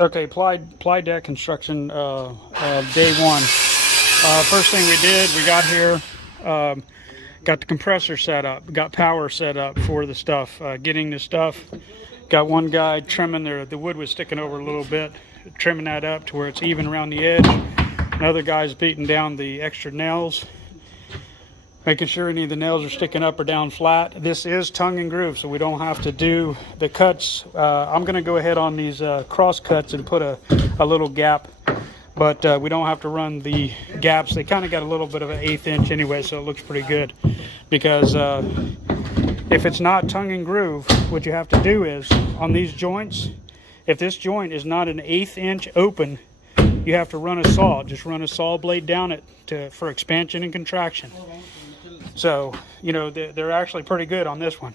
Okay, Pli-Dek Instruction, day one. First thing we did, we got here, got the compressor set up, got power set up for the stuff, getting the stuff. Got one guy trimming the wood was sticking over a little bit, trimming that up to where it's even around the edge. Another guy's beating down the extra nails, making sure any of the nails are sticking up or down flat. This is tongue and groove, so we don't have to do the cuts. I'm going to go ahead on these cross cuts and put a little gap, but we don't have to run the gaps. They kind of got a little bit of an 1/8 inch anyway, so it looks pretty good. Because if it's not tongue and groove, what you have to do is, on these joints, if this joint is not an 1/8 inch open, you have to run a saw. Just run a saw blade down it for expansion and contraction. So, you know, they're actually pretty good on this one.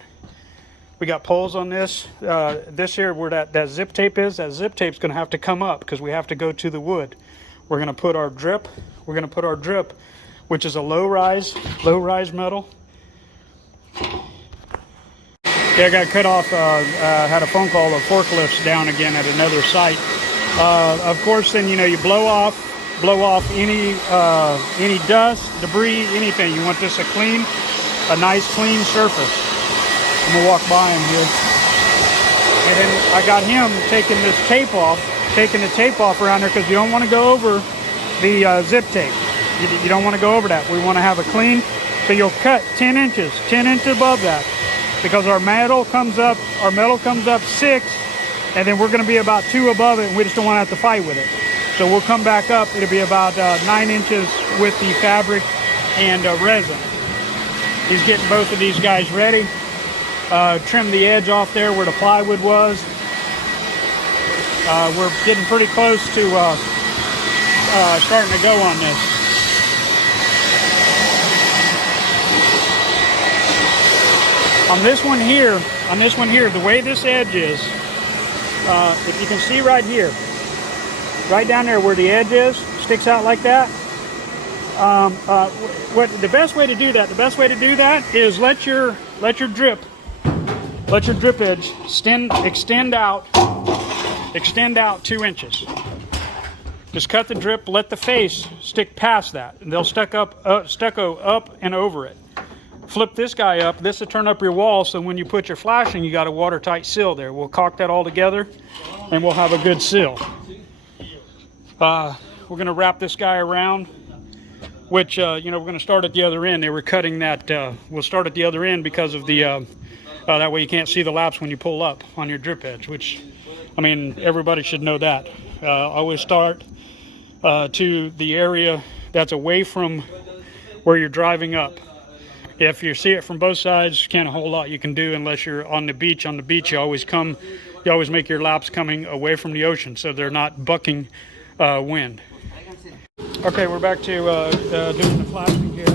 We got poles on this. This here, where that zip tape is, that zip tape's going to have to come up because we have to go to the wood. We're going to put our drip. We're going to put our drip, which is a low-rise metal. Yeah, I got cut off. Had a phone call of forklifts down again at another site. Of course, then, you know, you blow off any dust, debris, anything. You want this a nice clean surface. I'm gonna walk by him here, and then I got him taking the tape off around there because you don't want to go over the zip tape. You don't want to go over that. We want to have a clean. So you'll cut 10 inches above that, because our metal comes up 6, and then we're going to be about 2 above it, and we just don't want to have to fight with it. So we'll come back up. It'll be about 9 inches with the fabric and resin. He's getting both of these guys ready. Trim the edge off there where the plywood was. We're getting pretty close to starting to go on this. On this one here, the way this edge is, if you can see right here, right down there where the edge is, sticks out like that. The best way to do that is let your drip edge extend out 2 inches. Just cut the drip, let the face stick past that, and they'll stucco up and over it. Flip this guy up. This will turn up your wall, so when you put your flashing, you got a watertight seal there. We'll caulk that all together, and we'll have a good seal. We're going to wrap this guy around, which, you know, we're going to start at the other end. They were cutting that. We'll start at the other end because of the, that way you can't see the laps when you pull up on your drip edge, which, I mean, everybody should know that. Always start to the area that's away from where you're driving up. If you see it from both sides, can't a whole lot you can do unless you're on the beach. On the beach, you always make your laps coming away from the ocean, so they're not bucking wind. Okay, we're back to doing the flashing here.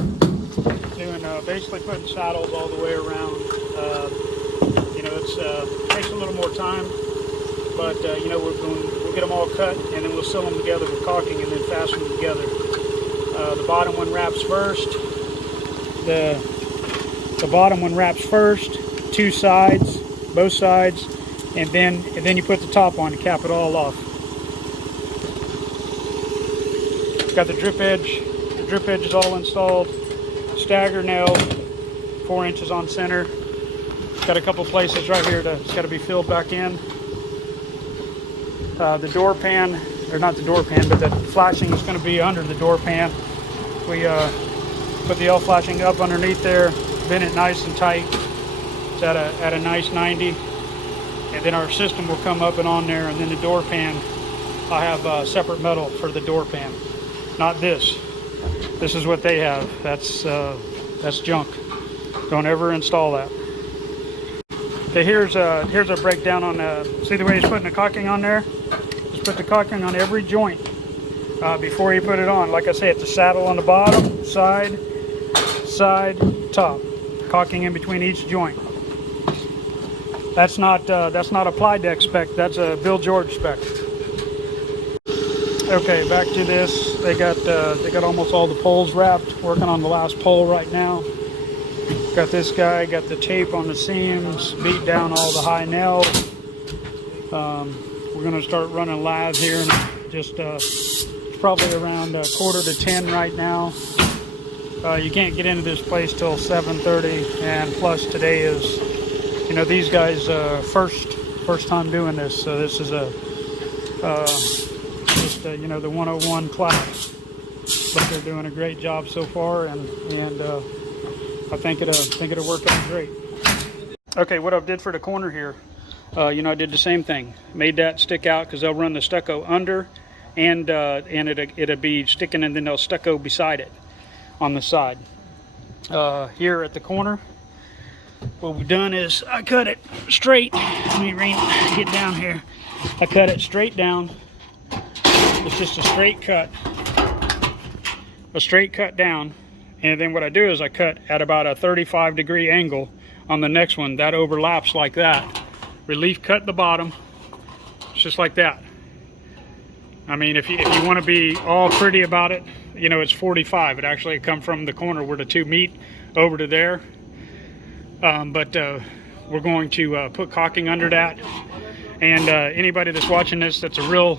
Basically putting saddles all the way around. You know, it takes a little more time, but you know, we'll get them all cut, and then we'll seal them together with caulking, and then fasten them together. The bottom one wraps first. The bottom one wraps first, 2 sides, both sides, and then you put the top on to cap it all off. Got the drip edge. The drip edge is all installed. Stagger nail, 4 inches on center. Got a couple places right here that's got to be filled back in. The door pan, or not the door pan, but the flashing is going to be under the door pan. We put the L flashing up underneath there, bend it nice and tight. It's at a nice 90, and then our system will come up and on there, and then the door pan, I have separate metal for the door pan. Not this. This is what they have. That's junk. Don't ever install that. Okay, here's a breakdown on see the way he's putting the caulking on there? Just put the caulking on every joint before you put it on. Like I say, it's a saddle on the bottom, side, top. Caulking in between each joint. That's not a Pli-Dek spec. That's a Bill George spec. Okay, back to this. They got almost all the poles wrapped. Working on the last pole right now. Got this guy. Got the tape on the seams. Beat down all the high nails. We're going to start running lathe here, and just probably around 9:45 right now. You can't get into this place till 7:30, and plus today is, you know, these guys first time doing this, so this is a you know, the 101 class, but they're doing a great job so far, and I think it'll work out great. Okay, what I did for the corner here, you know, I did the same thing. Made that stick out because they'll run the stucco under, and it'll be sticking, and then they'll stucco beside it on the side. Here at the corner, what we've done is I cut it straight. Let me get down here. I cut it straight down. It's just a straight cut down, and then what I do is I cut at about a 35-degree angle on the next one. That overlaps like that. Relief cut the bottom. It's just like that. I mean, if you want to be all pretty about it, you know, it's 45. It actually come from the corner where the two meet over to there. But we're going to put caulking under that. And anybody that's watching this that's a real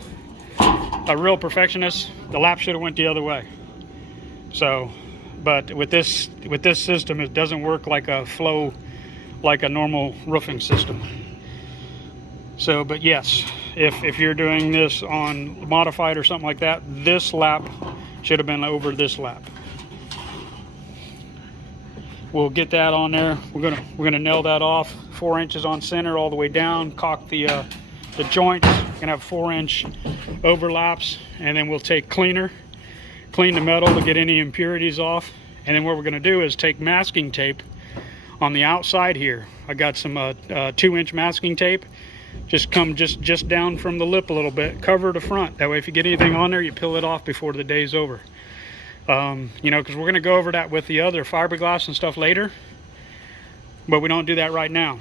perfectionist, the lap should have went the other way. So, but with this system, it doesn't work like a flow, like a normal roofing system. So, but yes, if you're doing this on modified or something like that, this lap should have been over this lap. We'll get that on there. We're gonna nail that off 4 inches on center all the way down. Caulk the joints. Gonna have 4-inch overlaps, and then we'll take clean the metal to get any impurities off. And then what we're gonna do is take masking tape on the outside here. I got some 2-inch masking tape. Just come just down from the lip a little bit. Cover the front. That way, if you get anything on there, you peel it off before the day's over. You know, because we're going to go over that with the other fiberglass and stuff later, but we don't do that right now.